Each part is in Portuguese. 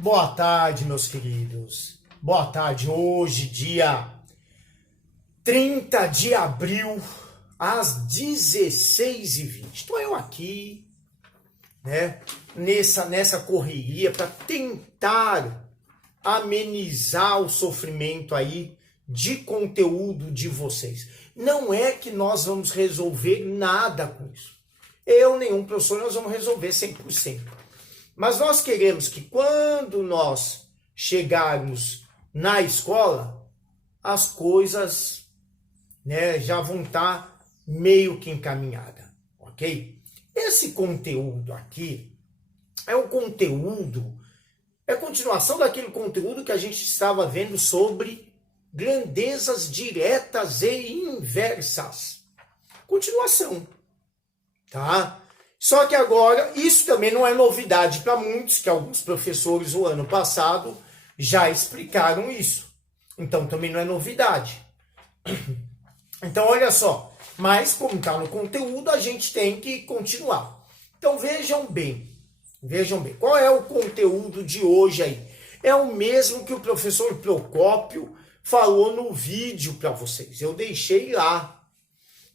Boa tarde, meus queridos. Boa tarde. Hoje, dia 30 de abril, às 16h20. Estou eu aqui, né, nessa correria para tentar amenizar o sofrimento aí de conteúdo de vocês. Não é que nós vamos resolver nada com isso. Eu, nenhum professor, nós vamos resolver 100%. Mas nós queremos que quando nós chegarmos na escola, as coisas, né, já vão estar meio que encaminhadas, ok? Esse conteúdo aqui é o conteúdo, é a continuação daquele conteúdo que a gente estava vendo sobre grandezas diretas e inversas. Continuação, tá? Só que agora, isso também não é novidade para muitos, que alguns professores o ano passado já explicaram isso. Então também não é novidade. Então olha só, mas como está no conteúdo, a gente tem que continuar. Então vejam bem, qual é o conteúdo de hoje aí? É o mesmo que o professor Procópio falou no vídeo para vocês. Eu deixei lá.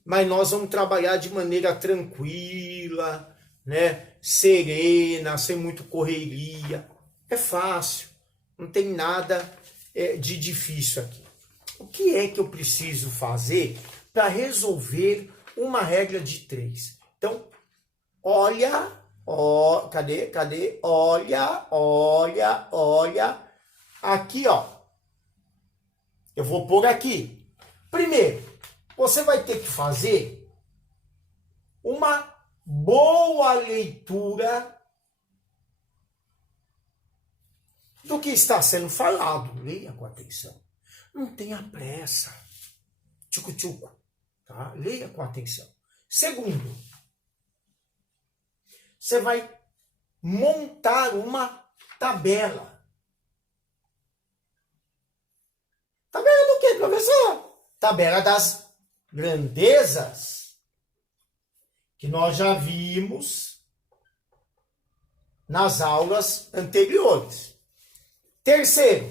Mas nós vamos trabalhar de maneira tranquila, né? Serena, sem muito correria. É fácil, não tem nada de difícil aqui. O que é que eu preciso fazer para resolver uma regra de 3? Então, olha, cadê? Olha. Aqui, ó. Eu vou pôr aqui. Primeiro, você vai ter que fazer uma boa leitura do que está sendo falado. Leia com atenção. Não tenha pressa. Tchucu-tchucu. Tá? Leia com atenção. Segundo, você vai montar uma tabela. Tabela do quê, professor? Tabela das grandezas que nós já vimos nas aulas anteriores. Terceiro,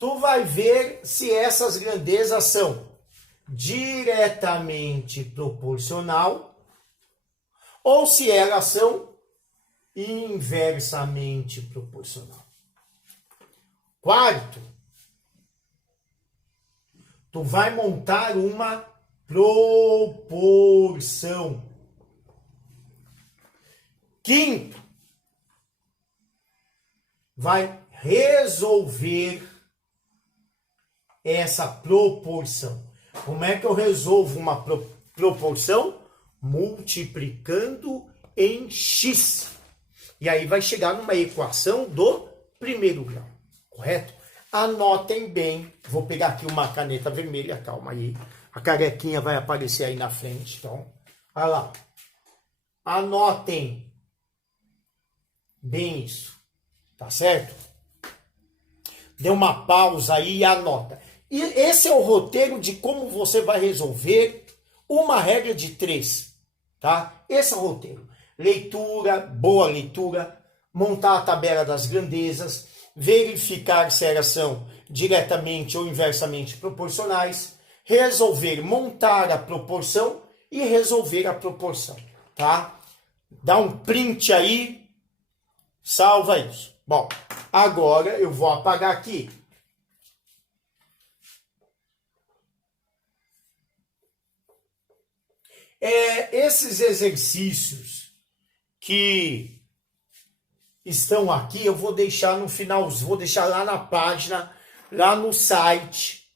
tu vai ver se essas grandezas são diretamente proporcional ou se elas são inversamente proporcional. Quarto, tu vai montar uma proporção. Quinto, vai resolver essa proporção. Como é que eu resolvo uma proporção? Multiplicando em x. E aí vai chegar numa equação do primeiro grau, correto? Anotem bem, vou pegar aqui uma caneta vermelha, calma aí, a carequinha vai aparecer aí na frente, então, olha lá, anotem bem isso, tá certo? Dê uma pausa aí e anota. E esse é o roteiro de como você vai resolver uma regra de 3, tá? Esse é o roteiro, leitura, boa leitura, montar a tabela das grandezas, verificar se elas são diretamente ou inversamente proporcionais, resolver montar a proporção e resolver a proporção, tá? Dá um print aí, salva isso. Bom, agora eu vou apagar aqui. Esses exercícios que estão aqui, eu vou deixar no final, vou deixar lá na página, lá no site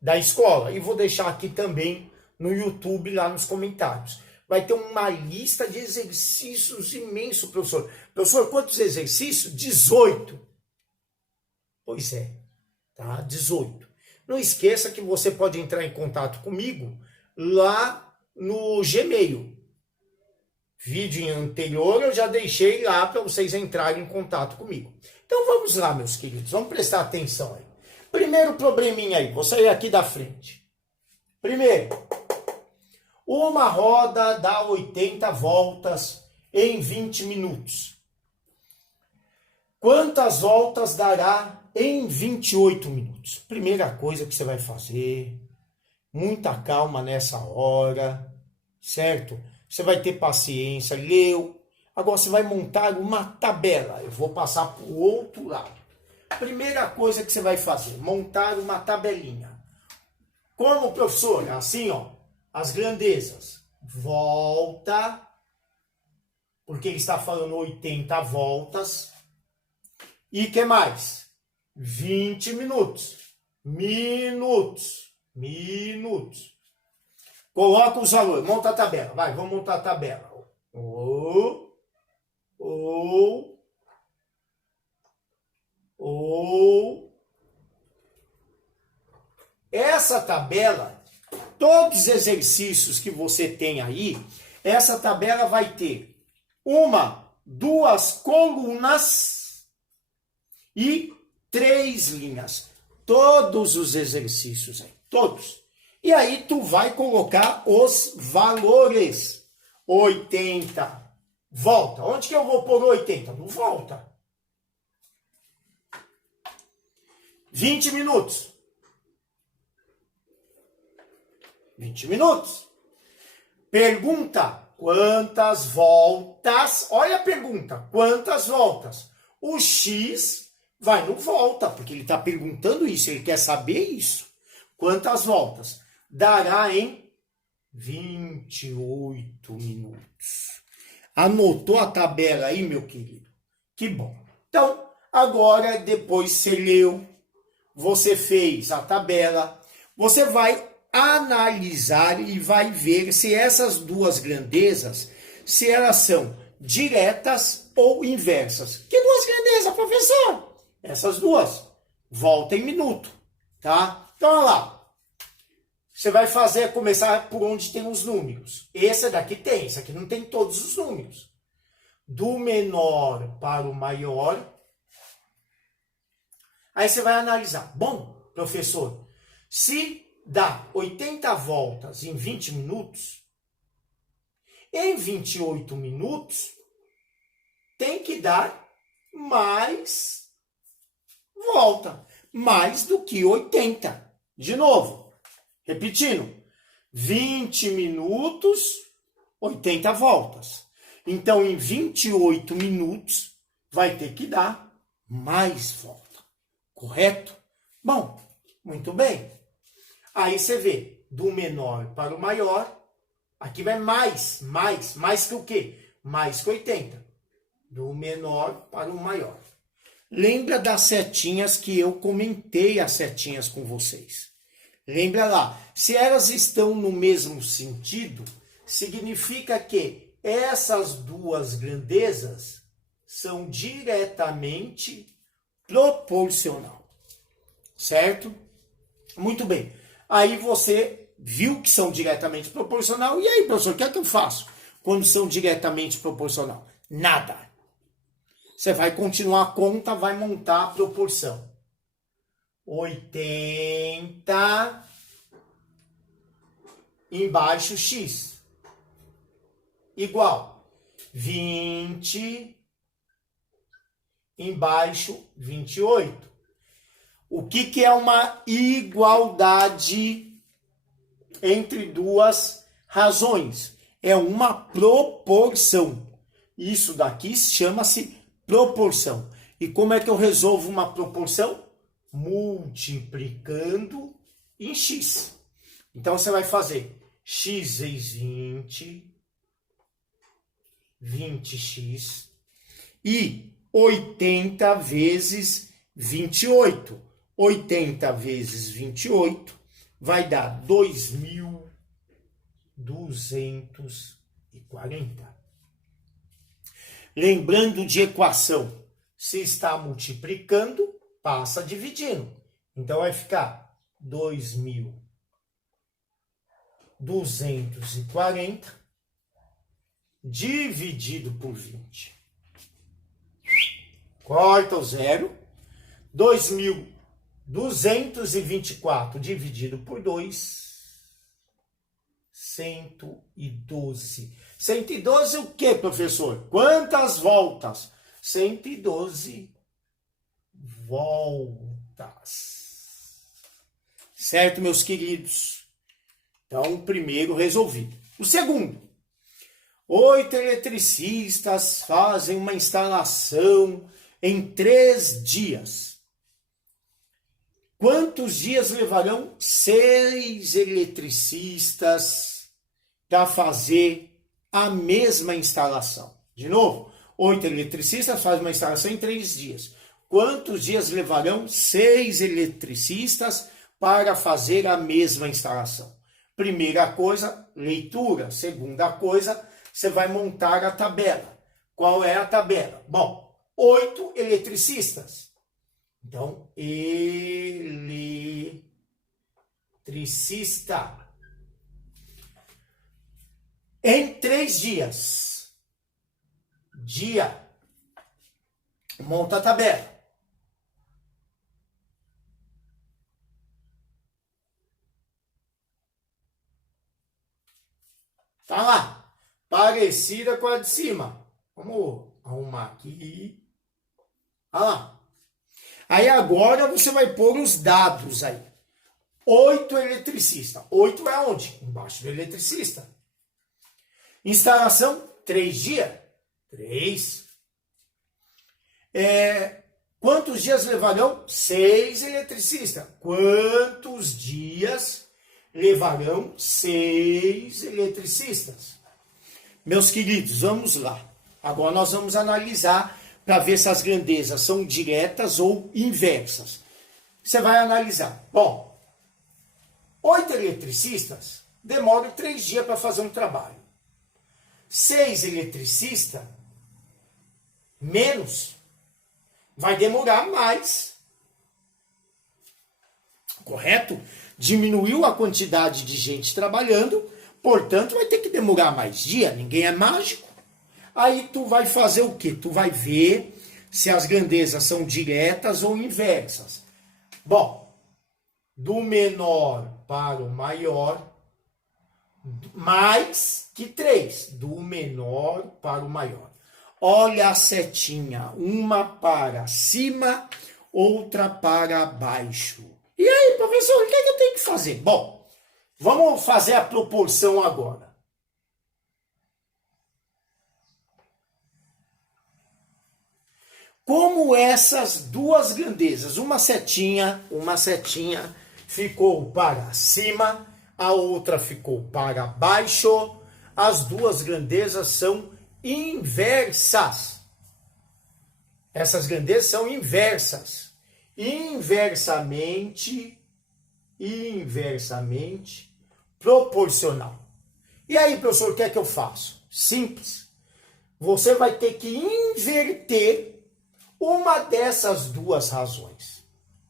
da escola. E vou deixar aqui também no YouTube, lá nos comentários. Vai ter uma lista de exercícios imenso, professor. Professor, quantos exercícios? 18. Pois é, tá? 18. Não esqueça que você pode entrar em contato comigo lá no Gmail. Vídeo anterior eu já deixei lá para vocês entrarem em contato comigo. Então vamos lá, meus queridos, vamos prestar atenção aí. Primeiro probleminha aí, vou sair aqui da frente. Primeiro, uma roda dá 80 voltas em 20 minutos. Quantas voltas dará em 28 minutos? Primeira coisa que você vai fazer, muita calma nessa hora, certo? Você vai ter paciência, leu. Agora você vai montar uma tabela. Eu vou passar para o outro lado. Primeira coisa que você vai fazer, montar uma tabelinha. Como, professor? Assim, ó, as grandezas. Volta, porque ele está falando 80 voltas. E que mais? 20 minutos. Minutos. Coloca os valores, monta a tabela. Vai, vamos montar a tabela. Essa tabela, todos os exercícios que você tem aí, essa tabela vai ter uma, duas colunas e 3 linhas. Todos os exercícios aí, todos. E aí tu vai colocar os valores. 80, volta. Onde que eu vou pôr 80? No volta. 20 minutos. 20 minutos. Pergunta, quantas voltas? Olha a pergunta, quantas voltas? O X vai no volta, porque ele está perguntando isso, ele quer saber isso. Quantas voltas? Dará em 28 minutos. Anotou a tabela aí, meu querido? Que bom. Então, agora, depois você leu, você fez a tabela, você vai analisar e vai ver se essas duas grandezas, se elas são diretas ou inversas. Que duas grandezas, professor? Essas duas. Volta em minuto, tá? Então, olha lá. Você vai fazer, começar por onde tem os números. Esse daqui tem, esse aqui não tem todos os números. Do menor para o maior. Aí você vai analisar. Bom, professor, se dá 80 voltas em 20 minutos, em 28 minutos, tem que dar mais volta. Mais do que 80. De novo, repetindo. 20 minutos, 80 voltas. Então, em 28 minutos, vai ter que dar mais volta. Correto? Bom, muito bem. Aí você vê, do menor para o maior, aqui vai mais que o quê? Mais que 80. Do menor para o maior. Lembra das setinhas que eu comentei as setinhas com vocês. Lembra lá, se elas estão no mesmo sentido, significa que essas duas grandezas são diretamente proporcional. Certo? Muito bem. Aí você viu que são diretamente proporcional. E aí, professor, o que é que eu faço quando são diretamente proporcional? Nada. Você vai continuar a conta, vai montar a proporção. 80 embaixo X. Igual 20 embaixo 28. O que é uma igualdade entre duas razões? É uma proporção. Isso daqui chama-se proporção. E como é que eu resolvo uma proporção? Multiplicando em x. Então você vai fazer x vezes 20, 20x, e 80 vezes 28. 80 vezes 28 vai dar 2.240. Lembrando de equação, se está multiplicando, passa dividindo. Então vai ficar 2.240 dividido por 20. Corta o zero. 2.224 dividido por 2. 112. 112 o quê, professor? Quantas voltas? 112 voltas. Certo, meus queridos? Então, o primeiro resolvido. O segundo. 8 eletricistas fazem uma instalação em 3 dias. Quantos dias levarão 6 eletricistas para fazer a mesma instalação? De novo, 8 eletricistas fazem uma instalação em 3 dias. Quantos dias levarão 6 eletricistas para fazer a mesma instalação? Primeira coisa, leitura. Segunda coisa, você vai montar a tabela. Qual é a tabela? Bom, 8 eletricistas. Então, eletricista. Em 3 dias. Dia. Monta a tabela. Tá lá. Parecida com a de cima. Vamos arrumar aqui. Olha lá. Aí agora você vai pôr os dados aí. 8 eletricistas. 8 é onde? Embaixo do eletricista. Instalação, 3 dias. 3. Quantos dias levarão? 6 eletricistas. Quantos dias levarão 6 eletricistas? Meus queridos, vamos lá. Agora nós vamos analisar para ver se as grandezas são diretas ou inversas. Você vai analisar. Bom, 8 eletricistas demoram 3 dias para fazer um trabalho. 6 eletricistas, menos, vai demorar mais. Correto? Diminuiu a quantidade de gente trabalhando, portanto vai ter que demorar mais dia, ninguém é mágico. Aí tu vai fazer o quê? Tu vai ver se as grandezas são diretas ou inversas. Bom, do menor para o maior, mais que 3. Do menor para o maior. Olha a setinha, uma para cima, outra para baixo. E aí, professor, o que eu tenho que fazer? Bom, vamos fazer a proporção agora. Como essas duas grandezas, uma setinha ficou para cima, a outra ficou para baixo, as duas grandezas são inversas. Essas grandezas são inversas. Inversamente proporcional. E aí, professor, o que é que eu faço? Simples. Você vai ter que inverter uma dessas duas razões.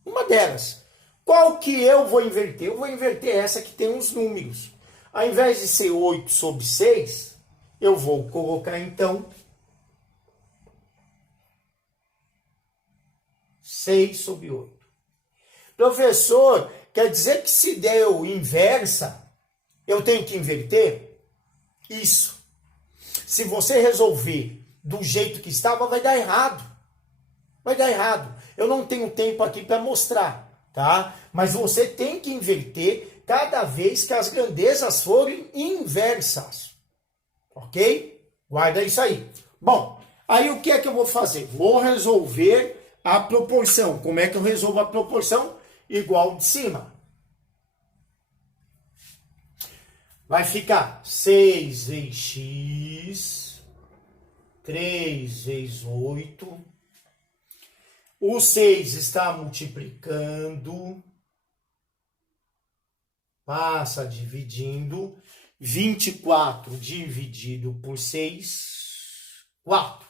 Uma delas. Qual que eu vou inverter? Eu vou inverter essa que tem os números. Ao invés de ser 8 sobre 6, eu vou colocar então 6 sobre 8. Professor, quer dizer que se deu inversa, eu tenho que inverter? Isso. Se você resolver do jeito que estava, vai dar errado. Vai dar errado. Eu não tenho tempo aqui para mostrar, tá? Mas você tem que inverter cada vez que as grandezas forem inversas. Ok? Guarda isso aí. Bom, aí o que é que eu vou fazer? Vou resolver a proporção. Como é que eu resolvo a proporção? Igual de cima. Vai ficar 6 vezes x, 3 vezes 8. O 6 está multiplicando, passa dividindo, 24 dividido por 6, 4.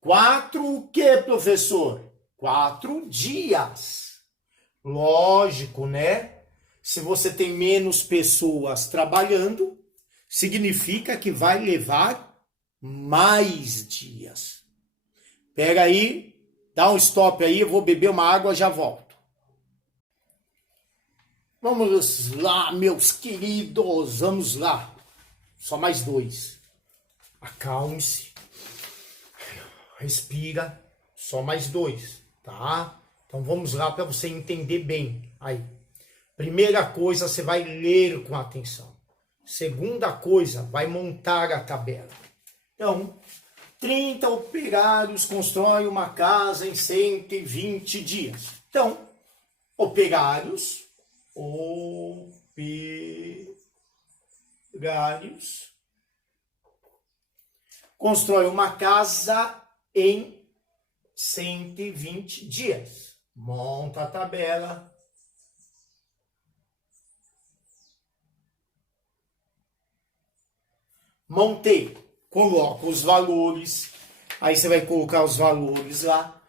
4 o que, professor? 4 dias. Lógico, né? Se você tem menos pessoas trabalhando, significa que vai levar mais dias. Pega aí. Dá um stop aí, eu vou beber uma água, já volto. Vamos lá, meus queridos, vamos lá. Só mais 2. Acalme-se. Respira. Só mais 2, tá? Então vamos lá para você entender bem aí. Primeira coisa, você vai ler com atenção. Segunda coisa, vai montar a tabela. Então, 30 operários constroem uma casa em 120 dias. Então, operários constroem uma casa em 120 dias. Monta a tabela. Montei. Coloca os valores. Aí você vai colocar os valores lá.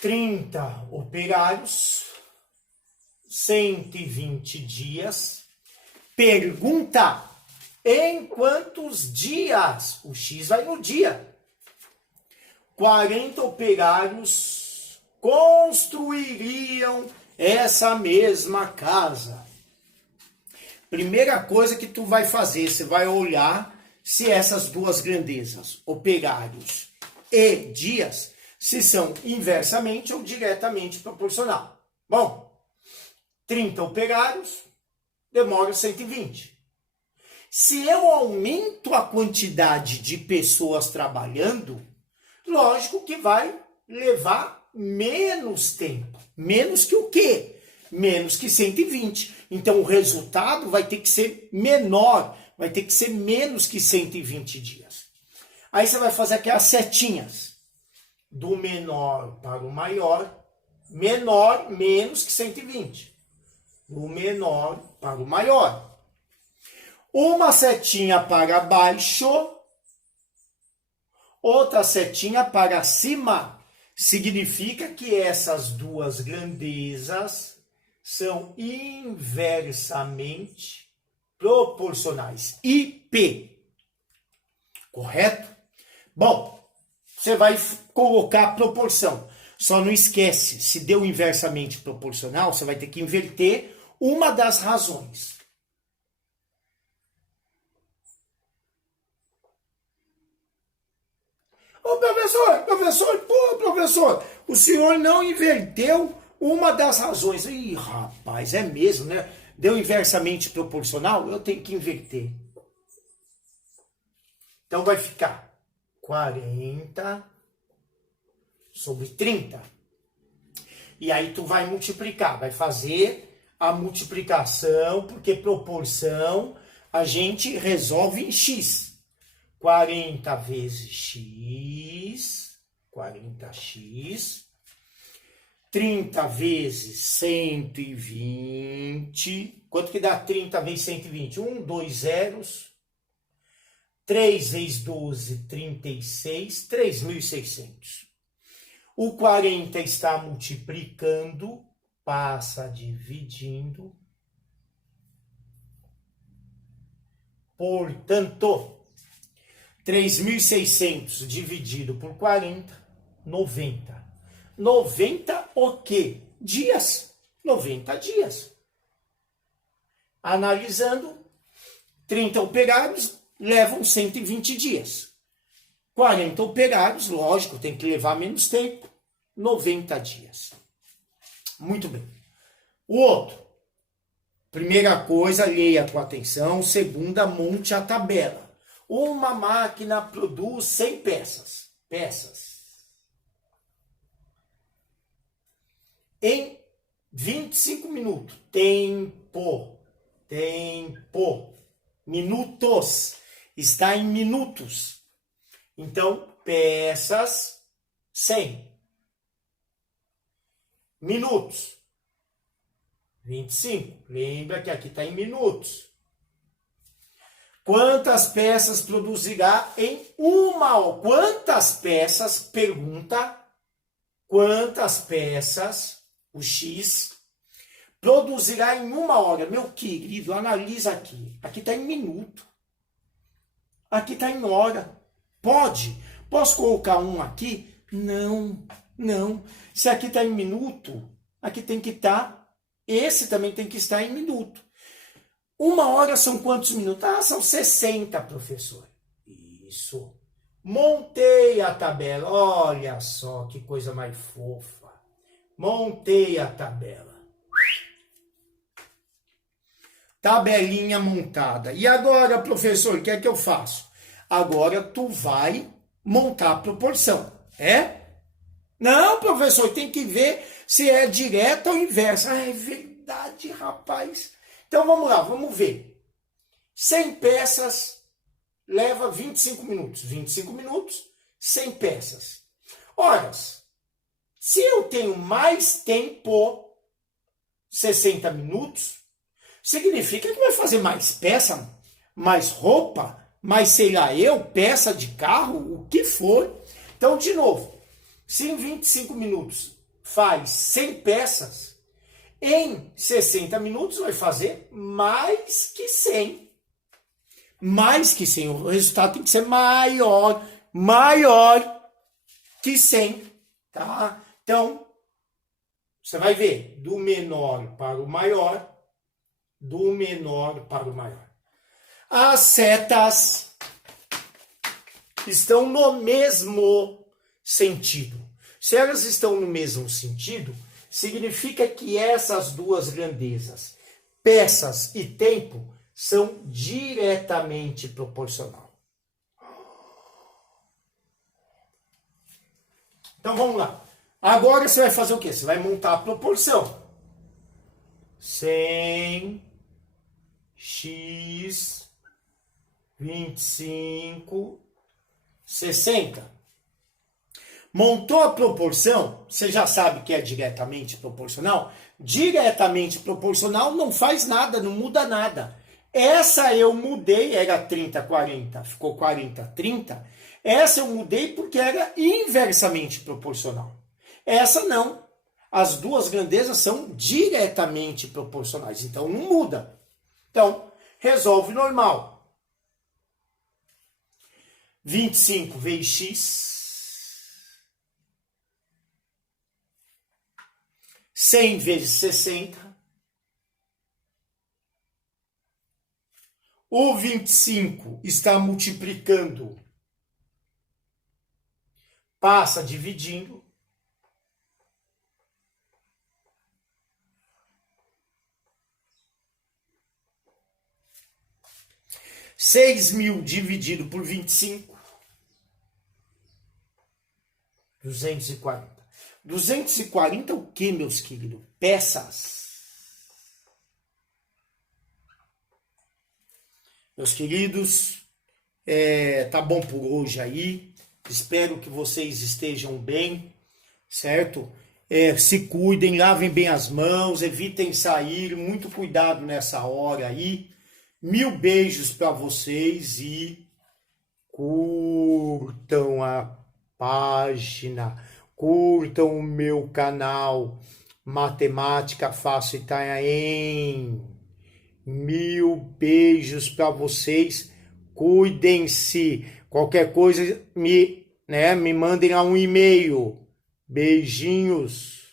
30 operários. 120 dias. Pergunta: em quantos dias? O X vai no dia. 40 operários construiriam essa mesma casa. Primeira coisa que tu vai fazer, você vai olhar se essas duas grandezas, operários e dias, se são inversamente ou diretamente proporcional. Bom, 30 operários demora 120. Se eu aumento a quantidade de pessoas trabalhando, lógico que vai levar menos tempo. Menos que o quê? Menos que 120. Então o resultado vai ter que ser menor, vai ter que ser menos que 120 dias. Aí você vai fazer aquelas setinhas. Do menor para o maior, menor menos que 120. Do menor para o maior. Uma setinha para baixo, outra setinha para cima. Significa que essas duas grandezas são inversamente proporcionais. IP. Correto? Bom, você vai colocar a proporção. Só não esquece, se deu inversamente proporcional, você vai ter que inverter uma das razões. Ô professor, o senhor não inverteu uma das razões. Ih, rapaz, é mesmo, né? Deu inversamente proporcional? Eu tenho que inverter. Então vai ficar 40 sobre 30. E aí tu vai multiplicar, vai fazer a multiplicação, porque proporção a gente resolve em x. 40 vezes x, 40x, 30 vezes 120, quanto que dá 30 vezes 120? 1, 2 zeros, 3 vezes 12, 36, 3.600. O 40 está multiplicando, passa dividindo, portanto, 3.600 dividido por 40, 90. 90 o quê? Dias. 90 dias. Analisando, 30 operários levam 120 dias. 40 operários, lógico, tem que levar menos tempo. 90 dias. Muito bem. O outro. Primeira coisa, leia com atenção. Segunda, monte a tabela. Uma máquina produz 100 peças. Em 25 minutos. Tempo. Minutos. Está em minutos. Então, peças, 100. Minutos. 25. Lembra que aqui está em minutos. Quantas peças produzirá em uma hora? Quantas peças, pergunta, quantas peças, o X, produzirá em uma hora? Meu querido, analisa aqui. Aqui está em minuto. Aqui está em hora. Pode? Posso colocar um aqui? Não. Se aqui está em minuto, aqui tem que estar, esse também tem que estar em minuto. Uma hora são quantos minutos? Ah, são 60, professor. Isso. Montei a tabela. Olha só que coisa mais fofa. Montei a tabela. Tabelinha montada. E agora, professor, o que é que eu faço? Agora tu vai montar a proporção. É? Não, professor, tem que ver se é direta ou inversa. Ah, é verdade, rapaz. Então vamos lá, vamos ver. 100 peças leva 25 minutos. 25 minutos, 100 peças. Horas. Se eu tenho mais tempo, 60 minutos, significa que vai fazer mais peça, mais roupa, mais sei lá eu, peça de carro, o que for. Então, de novo, se em 25 minutos faz 100 peças, em 60 minutos vai fazer mais que 100. Mais que 100. O resultado tem que ser maior que 100. Tá? Então, você vai ver do menor para o maior, do menor para o maior. As setas estão no mesmo sentido. Se elas estão no mesmo sentido, significa que essas duas grandezas, peças e tempo, são diretamente proporcional. Então vamos lá. Agora você vai fazer o quê? Você vai montar a proporção. 100 x 25 60. Montou a proporção, você já sabe que é diretamente proporcional? Diretamente proporcional não faz nada, não muda nada. Essa eu mudei, era 30-40, ficou 40-30. Essa eu mudei porque era inversamente proporcional. Essa não. As duas grandezas são diretamente proporcionais, então não muda. Então, resolve normal. 25 vezes x. 100 vezes 60. O 25 está multiplicando. Passa dividindo. $6.000 dividido por 25. 240. 240 o que, meus queridos? Peças. Meus queridos, tá bom por hoje aí. Espero que vocês estejam bem, certo? Se cuidem, lavem bem as mãos, evitem sair, muito cuidado nessa hora aí. 1000 beijos para vocês e curtam a página, curtam o meu canal Matemática Fácil Itanhaém. 1000 beijos para vocês, cuidem-se. Qualquer coisa me mandem lá um e-mail. Beijinhos.